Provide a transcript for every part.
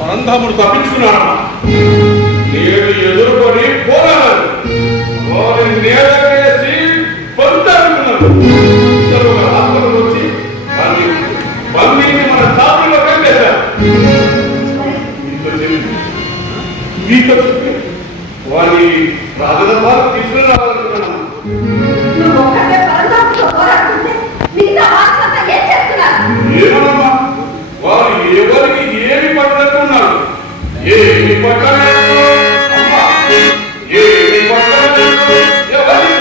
పరంధాముడు తప్పించుకున్నాడమ్మా. నేను ఎదుర్కొని పోరాడాను. వారిని నేలకేసి పొందాలనుకున్నాను. ఆత్మలు వచ్చి బందీని మన తాపుల్లో కలిపేశారు. మీతో చెప్పి వారి రాజదర్బారు తీసుకుని రావాలనుకున్నాను. ఏమమ్మా, వారు ఎవరికి ఏమి పట్టట్టున్నారు? ఏమి పట్టలేదు, ఏమి పట్టలేదు, ఎవరి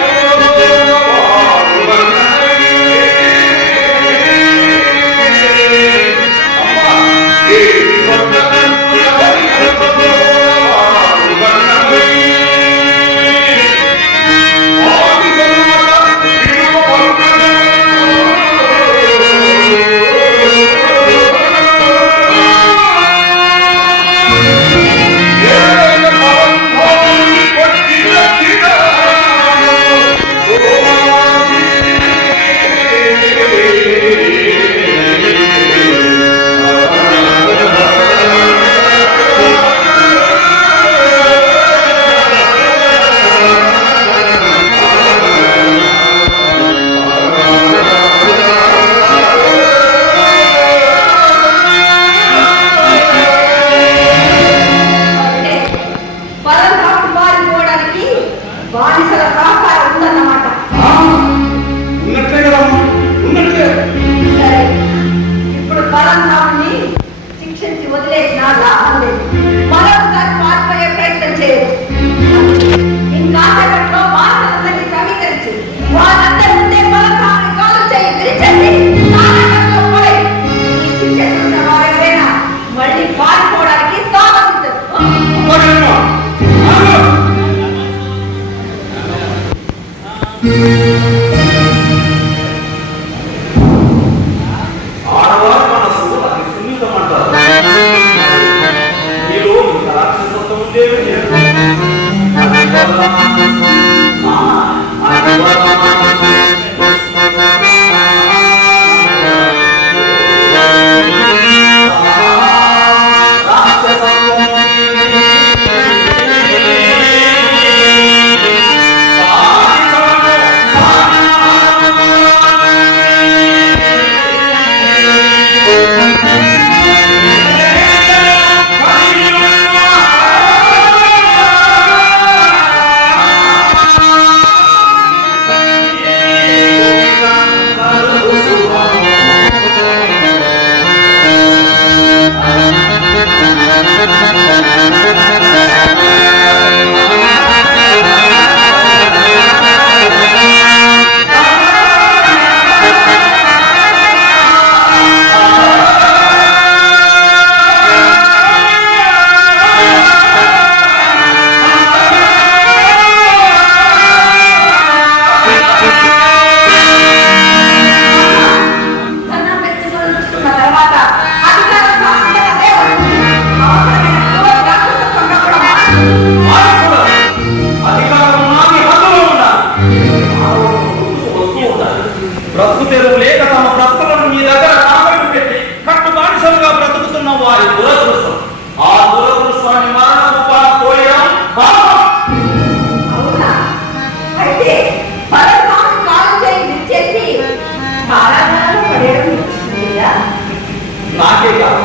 బ్రతుకు తెరువు లేక తమ బ్రతుకులను మీ దగ్గర కాపాడు పెట్టి కట్టు బానిసలుగా బ్రతుకుతున్న వారి దురదృష్టం. ఆ దురదృష్టాన్ని మరణము పోయడం నాకే కాదు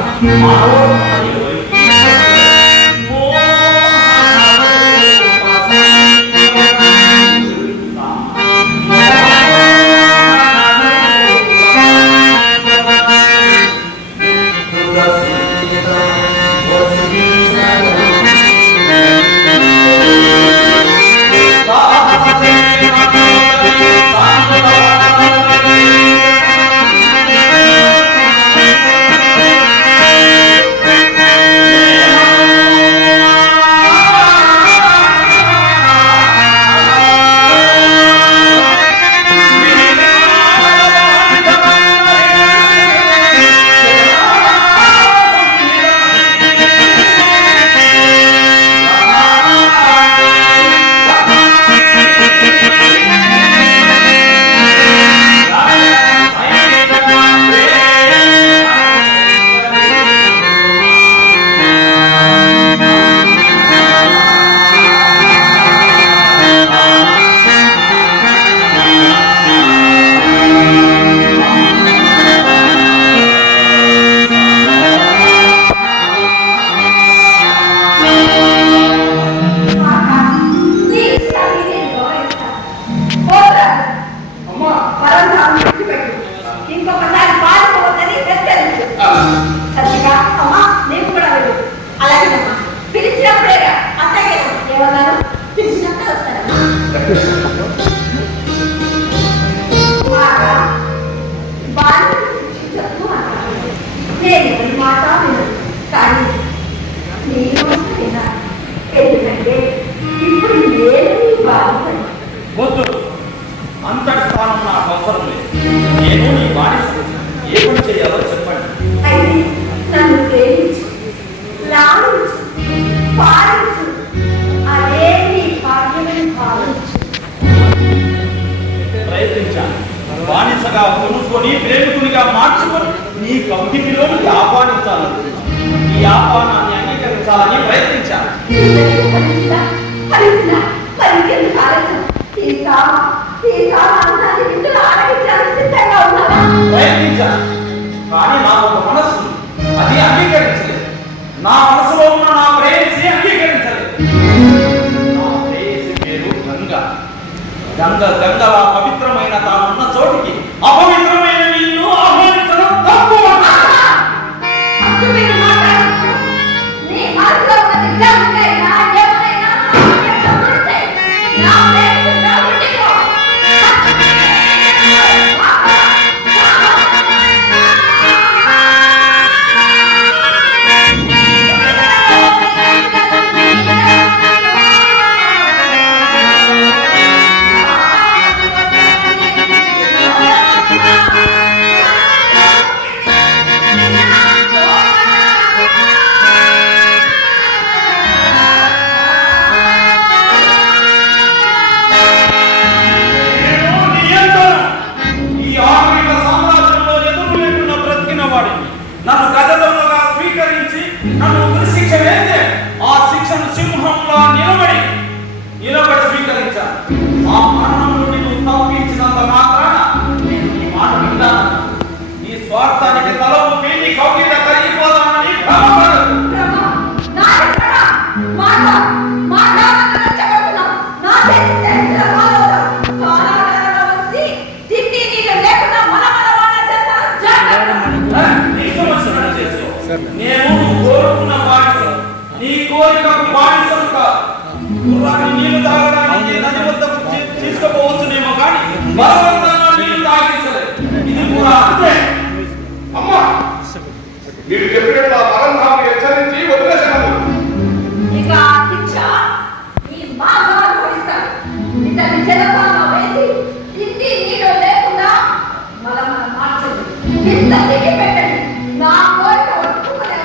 వద్దు. అంతటి స్థానం నాకు అవసరం లేదు. నేను నీ బానిస. ఏ పని చేయాలో చెప్పండి. నన్ను ప్రేమించు, లాలించు, పాలించు, అదే నీ భాగ్యమని భావించు. ప్రయత్నించాను. బానిసగా కొనుక్కొని ప్రేమికునిగా మార్చుకొని నీ కౌగిలిలోకి ఆహ్వానించాలి. ఈ ఆహ్వానాన్ని అంగీకరించాలని ప్రయత్నించాను. ప్రయత్నించాను, కానీ నాకు ఒక మనస్సు అది అంగీకరించలేదు. నా మనసులో ఉన్న నా ప్రేయసి అంగీకరించలేదు. నా ప్రేయసి పేరు గంగ. గంగలా పవిత్రమైన తానున్న చోటికి అపవిత్రమైన నిన్ను ఆహ్వానించడం తప్పు. నన్ను గదదొంగగా స్వీకరించి నన్ను ఉరిశిక్ష వేస్తే ఆ శిక్షను సింహంలా నిలబడి స్వీకరించాను. ఆ మరణం నుండి నువ్వు తప్పించినంత మాత్రాన నేను నీ మాట విన్నాను. నీ స్వార్థానికి తల ఊపి నీ కౌగిట కరిగిపోదానని భ్రమపడదు. నేను కోరుకున్న బానిస, నీ కోరికకు బానిసను కాదు. గుర్రాన్ని నీళ్లు తాగడానికి నది వద్దకు తీసుకుపోవచ్చునేమో కానీ బలవంతంగా నీళ్లు తాగించలేదు. ఇది కూడా అంతే. అమ్మా, మీరు చెప్పినట్లు ఆ పరంధాము హెచ్చరించి వదిలేసాము. ఇక శిక్ష ఈ మాధవ అనుభవిస్తాడు. ఇతని జలపాన వేసి ఇంటి నీళ్ళు లేకుండా మల మార్చదు. ఇంత దిగి పెట్టండి. నా కోరిక ఒట్టుకునే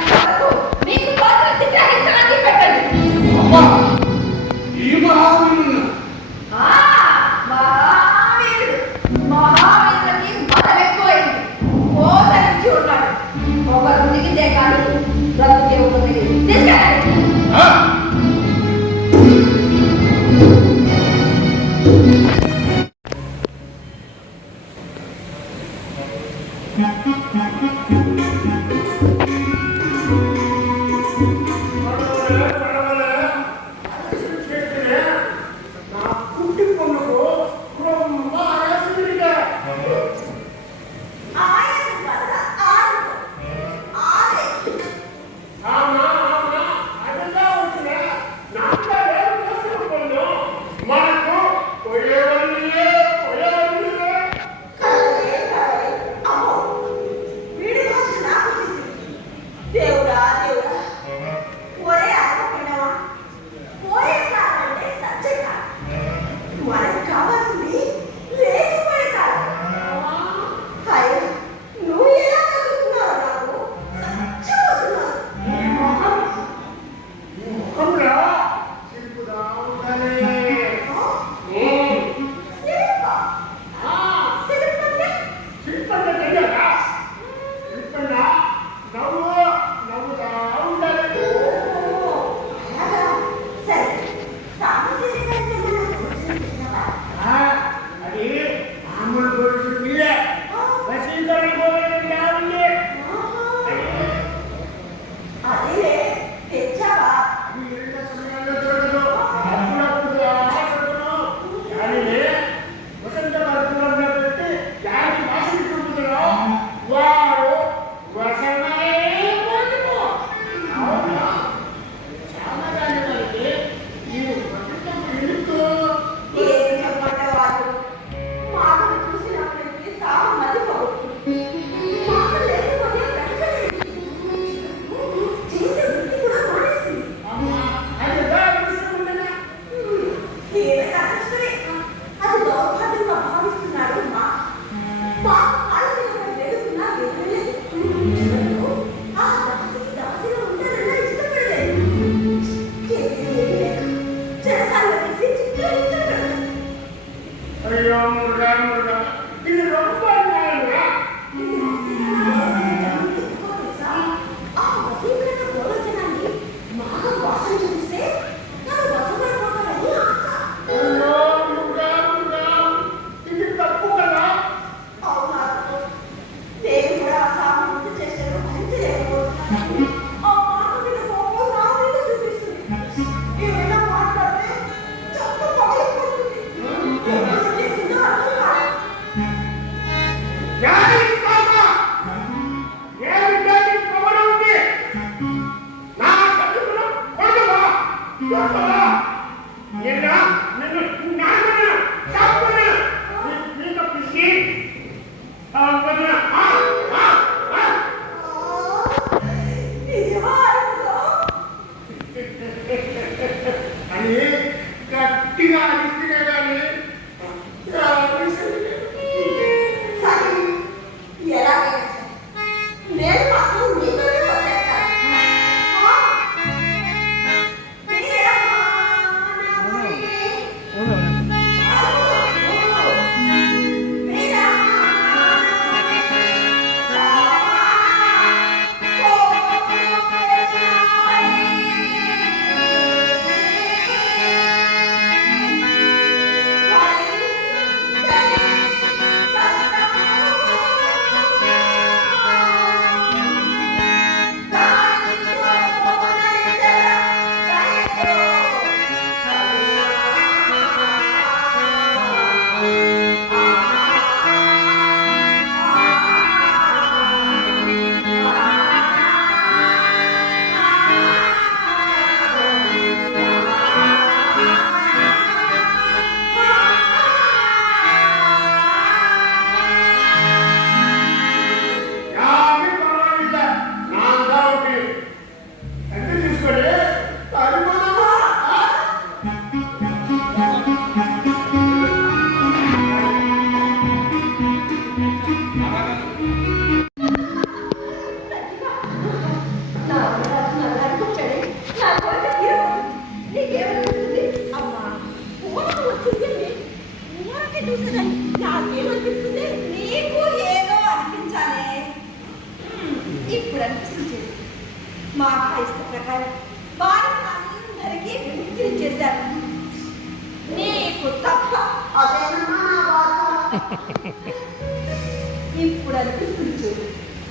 ఇప్పుడు అనిపిస్తుంది చూడు.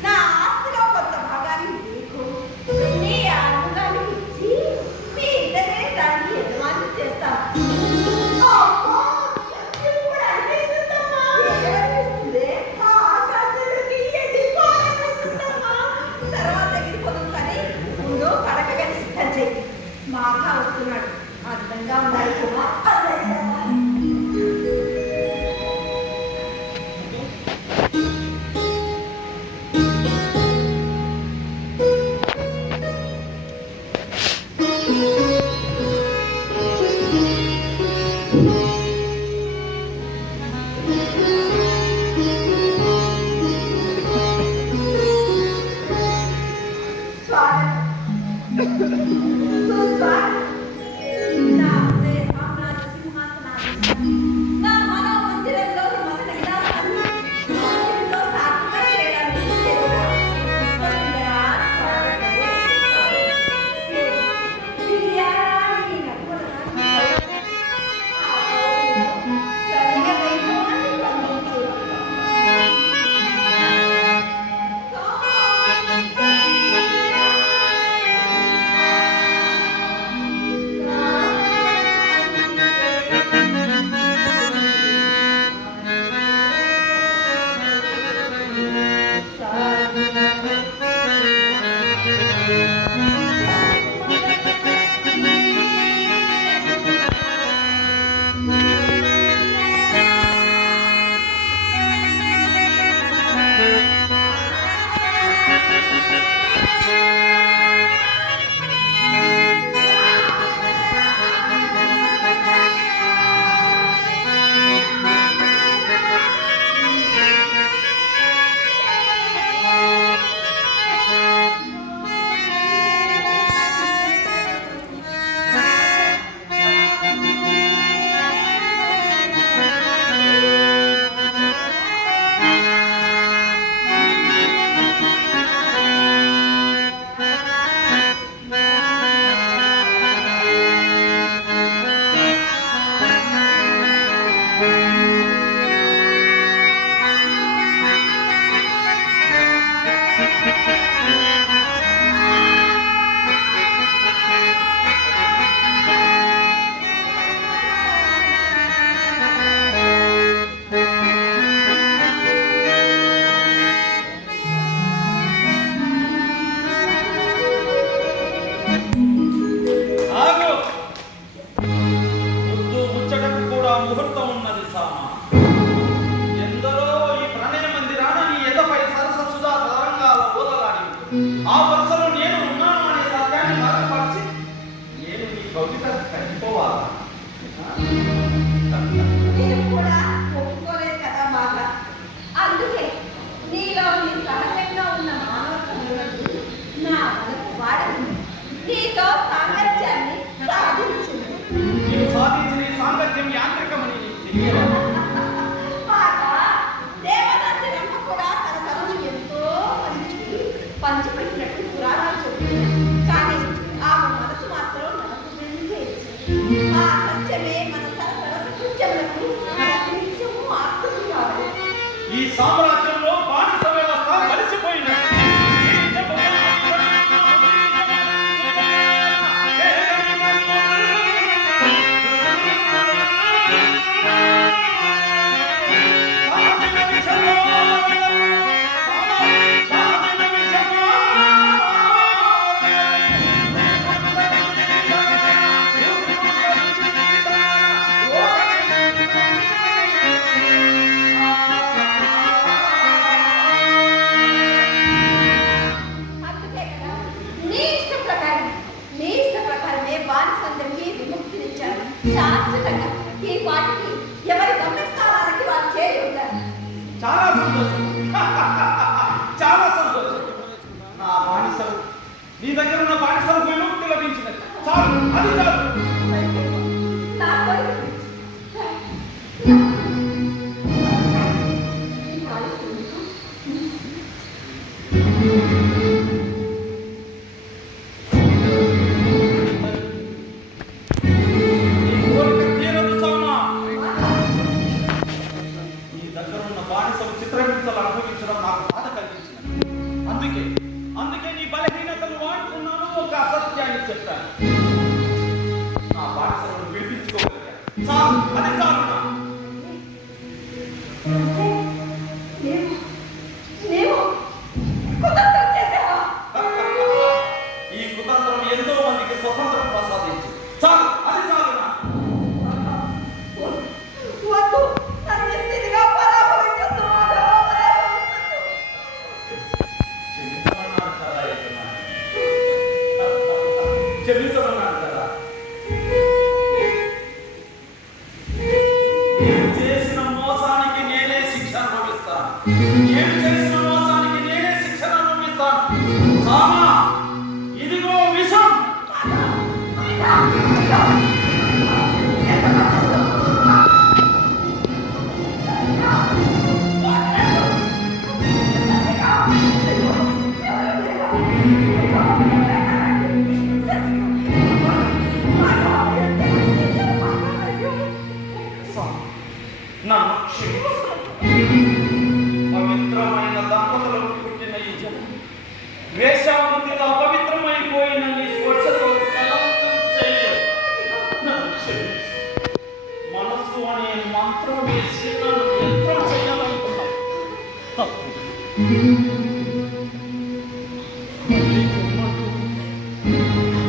నా ఆస్తిలో కొంత భాగాన్ని నీకు, నీ ఆనందానికి ఇచ్చి మీ ఇద్దరే దాన్ని యజమాని చేస్తాను. అమ్మా, ఇప్పుడు అనిపిస్తుందమ్మా. ఏమనిపిస్తుంది? ఆ ఆకాశంలోకి ఎగిరిపోవాలనిపిస్తుందమ్మా. తర్వాత ఎగిరిపోదాం కానీ ముందు పడక గది సిద్ధం చెయ్యి. మా అక్క వస్తున్నాడు. అందంగా ఉండాలి కదా. ముహూర్తం ఉన్నది సామా. ఎందరో ఈ ప్రణయ మందిరాన నీ ఎదపై సరససుధా తరంగాల ఓదలాడి ఆ వరుసలో నేను ఉన్నాను అనే సత్యాన్ని మరపరిచి నేను నీ కవిత కలిపోవాలా? నేను కూడా ఒప్పుకోలేదు కదా మాట. అందుకే నీలో నీ సహజంగా ఉన్న మానవత్వం నా మనకు వాడను. నీతో సాంగత్యాన్ని సాధించింది. నీవు సాధించిన ఈ సాంగత్యం యాంత్రికమని నీకు తెలియదా? మాట దేవదాసి రమ్మ కూడా తన తనను ఎంతో మందికి పంచిపెట్టినట్టు పురాణాలు చెబుతుంది. కానీ ఆమె మనసు మాత్రం మనకు వెళ్ళి ఆ సత్యమే మన సరస కృత్యములకు నిత్యము ఆకృతి కావాలి. ఈ సామ్రాజ్యంలో బానిస వ్యవస్థ కలిసిపోయినది. అందుకే కదా నీ ఇష్ట ప్రకారమే బానిసందరికీ విముక్తినిచ్చారు. శాశ్వతంగా ఈ పాటికి ఎవరి గమ్యస్థానానికి వాళ్ళు చేరి ఉంటారు. చాలా సంతోషం. చాలా సంతోషం. నా బానిసలు నీ దగ్గర ఉన్న బానిసలకు విముక్తి లభించినది. చాలు, అది చాలు. నా కొడుకు నీ కోరిక తీరదు సామా. నీ దగ్గర ఉన్న బానిసలు చిత్రహింసలు అనుభవించిన నిందించడం నాకు బాధ కలిగించినది. అందుకే నీ బలహీనతను వాడుకున్నాను, ఒక అసత్యాన్ని చెప్పాను. నా బాధ్యతను విడిపించుకోగలిగాను. చాలు, అది చాలు. ఈ కుతంత్రం ఎంతో మందికి స్వతంత్రం ప్రసాదించి చాలు, అది చాలు. క్షమించమన్నాడు కదా. నేను చేసిన మోసానికి నేనే శిక్ష అనుభవిస్తాను. నేను చేసిన మోసానికి నేనే శిక్షణ అనుభవిస్తాను. సామా, ఇదిగో విషం. నన్ను క్షమించు. పవిత్రమైన దంపతులకు పుట్టిన ఈ జనం వేషావృతిలో అపవిత్రమైపోయిన నీ స్పర్శతో కలవరం చేయలేదు. నన్ను క్షమించు. మనస్సు అనే మంత్రం వేసి నన్ను యంత్రం చేయాలనుకున్నాను.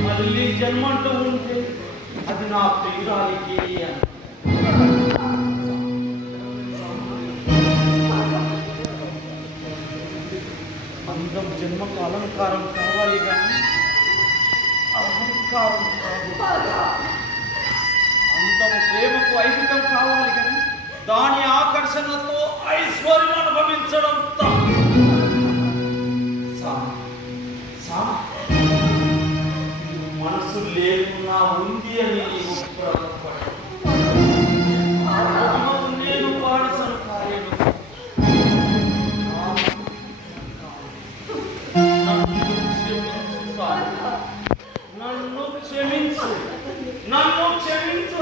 మళ్ళీ జన్మంటూ ఉంటే అది నా ప్రియురాలికి అని. అందం జన్మకు అలంకారం కావాలి కానీ అహంకారం కాదు. అందం ప్రేమకు ఐహికం కావాలి కానీ దాని ఆకర్షణతో ఐశ్వర్యం అనుభవించడం మనసు లేకున్నా ఉంది అని నీవు నేను పాడసను కాలేను. నన్ను క్షమించు. నన్ను క్షమించు.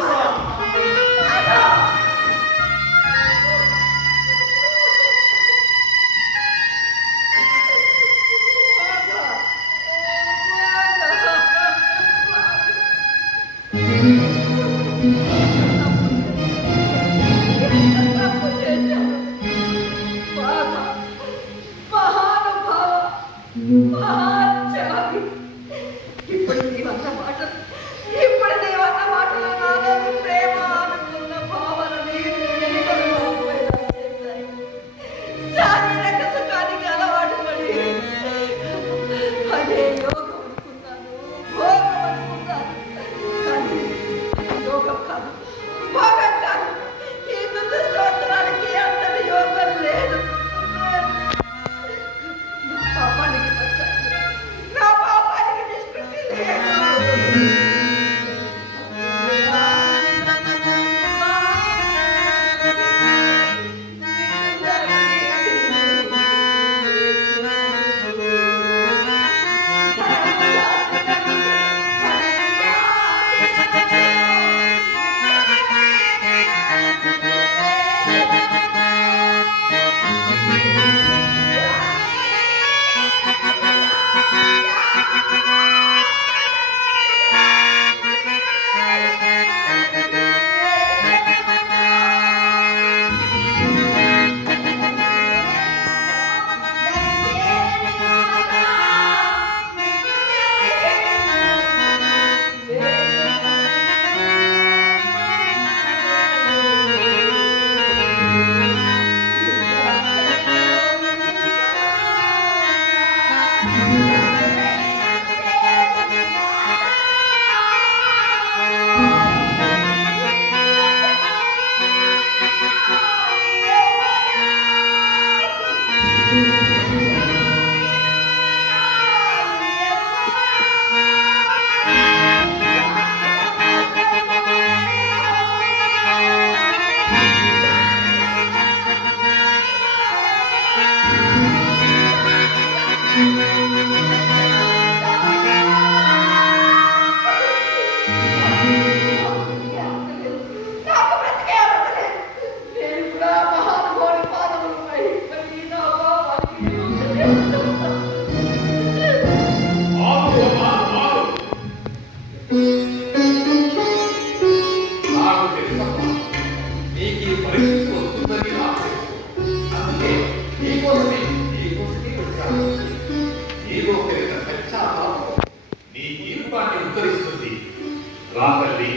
రా తల్లి,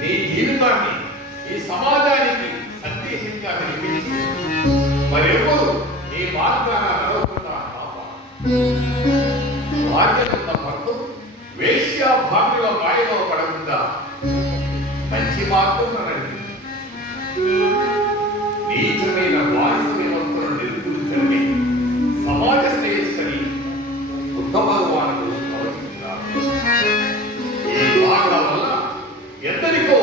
నీ జీవితాన్ని ఈ సమాజానికి సందేశంగా వినిపించి మరెవరు నీ మార్గాన నడవకుండా బాధ్యత భక్తు వేశ్య భాగ్యుల మాయలో పడకుండా మంచి మార్గం రండి. నీచమైన వారసు వ్యవస్థను నిర్మూలించండి. సమాజ శ్రేయస్సుని బుద్ధ భగవానుడు ప్రవచించారు. ఈ మార్గాల వల్ల ఎందరికో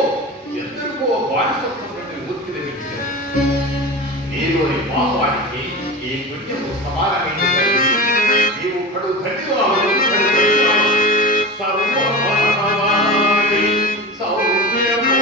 బానిసత్వం నుండి విముక్తి లభించారు. నీలోని పాపానికి ఈ పుణ్యము సమానమైంది. నీవు కడు ధన్యవాదాలు సర్వమానవాణి సౌమ్యము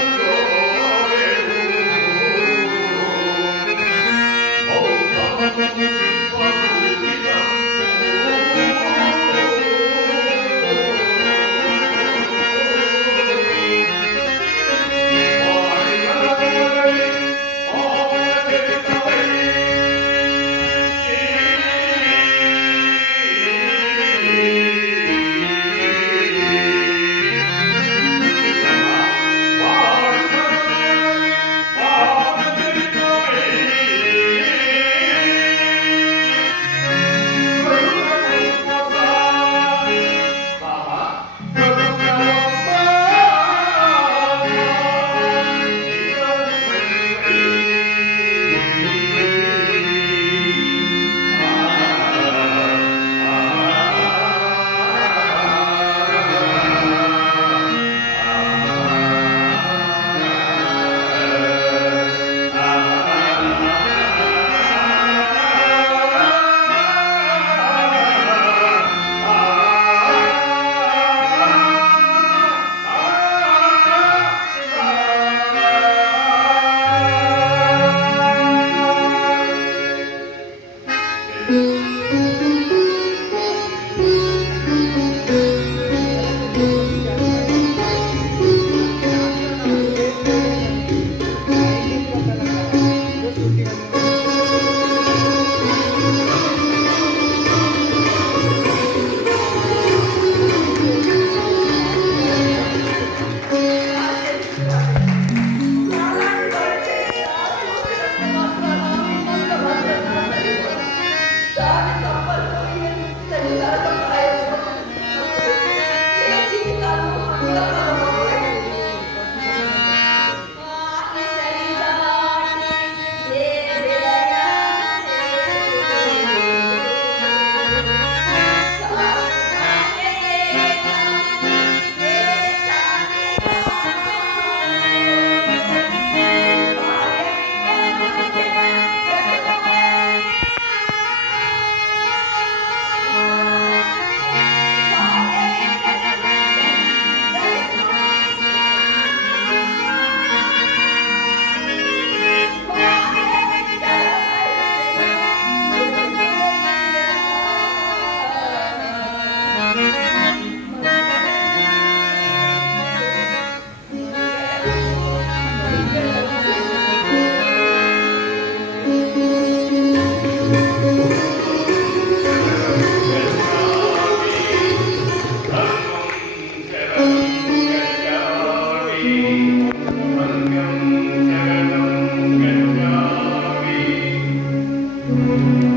Thank you.